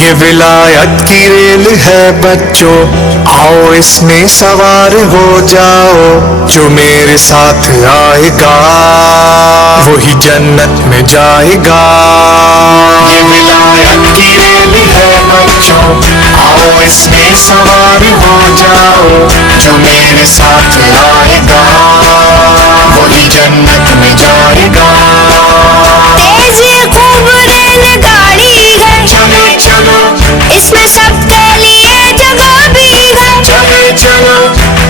یہ ولایت کی ریل ہے بچوں، آؤ اس میں سوار ہو جاؤ، جو میرے ساتھ آئے گا وہی جنت میں جائے گا۔ یہ ولایت کی ریل ہے بچوں، آؤ اس میں سوار ہو جاؤ، جو میرے ساتھ آئے گا وہی جنت میں جائے گا۔ تیز یہ خوب ریل گاڑی ہے، چلے چلو اس میں سب کے لیے جگہ بھی ہے۔ چلے چلو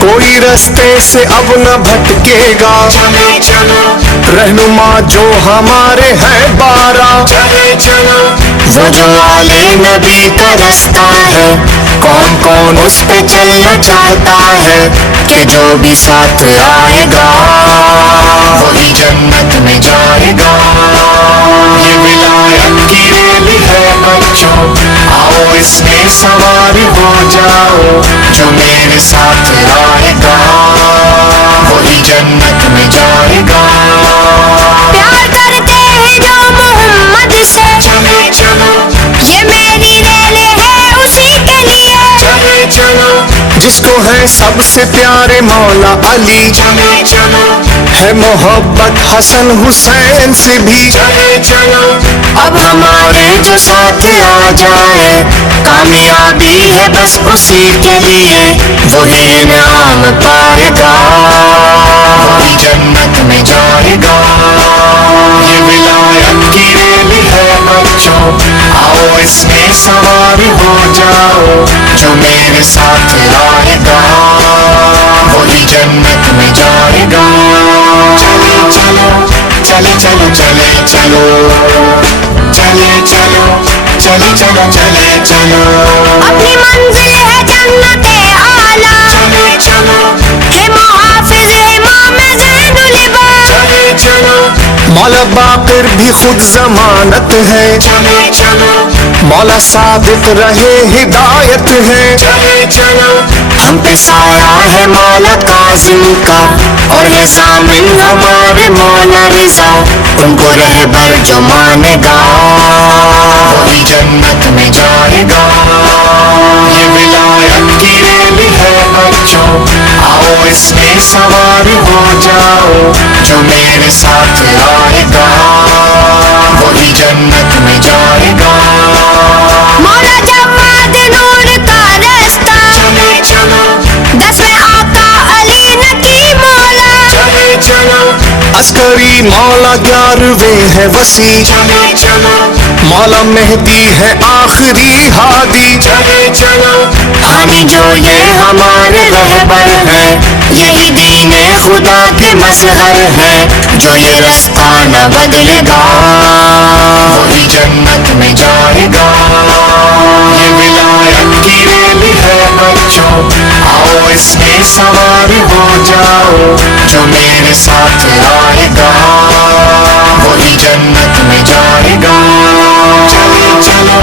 کوئی رستے سے اب نہ بھٹکے گا، چلے چلو رہنما جو ہمارے ہیں 12۔ چلے چلو وہ جو آلے نبی کا رستہ ہے، کون کون اس پہ چلنا چاہتا ہے، کہ جو بھی ساتھ آئے گا وہی جنت میں جائے گا۔ یہ ولایت کی ریل ہے بچوں، آؤ اس میں سوار ہو جاؤ، جو میرے ساتھ آئے گا وہی جنت میں جائے گا۔ پیار کرتے ہیں جو محمد سے، چلے چلو یہ میری ریل ہے اسی کے لیے۔ چلے چلو جس کو ہے سب سے پیارے مولا علی، چلے چلو ہے محبت حسن حسین سے بھی۔ چلے چلو اب ہمارے جو ساتھ آ جائے، کامیابی ہے بس اسی کے لیے، وہی انعام پائے گا وہی جنت میں جائے گا۔ یہ ولایت کی ریل ہے بچوں، آؤ اس میں سوار ہو جاؤ، جو میرے ساتھ آئے گا وہی جنت میں جائے گا۔ چلے چلو چلے چلو چلے چلو چلے چلو چلے چلو چلے چلو اپنی منزل ہے جنت اعلیٰ، چلے چلو ہے محافظ امام زین العباد۔ چلے چلو مولا باقر بھی خود ضمانت ہے، چلے چلو مولا صادق رہے ہدایت ہے۔ چلے چلو ہم پہ سایہ ہے مولا کاظم کا، اور ہے ضامن ہمارے مولا رضا، ان کو رہبر جو مانے گا وہی جنت میں جائے گا۔ یہ ولایت کی ریل ہے بچوں، آؤ اس میں سوار ہو جاؤ، جو میرے ساتھ آئے گا وہی جنت میں جائے گا۔ مولا جواد نور کا رستہ، چلے چلو 10ویں آقا علی نکی مولا۔ چلے چلو عسکری مولا 11ویں ہے وسیع، چلے چلو مولا مہدی ہے آخری ہادی۔ چلے چلو ہمیں جو یہ ہمارے رہبر ہیں، یہی دین خدا کے مظہر ہیں، جو یہ رستہ نہ بدلے گا وہی جنت میں جائے گا۔ یہ ولایت کی ریل ہے بچوں، آؤ اس میں سوار ہو جاؤ، جو میرے ساتھ آئے گا وہی جنت میں جائے گا۔ چلے چلو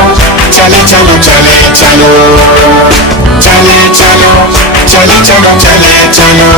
چلے چلو چلے چلو چلے چلو چلے چلو چلے چلو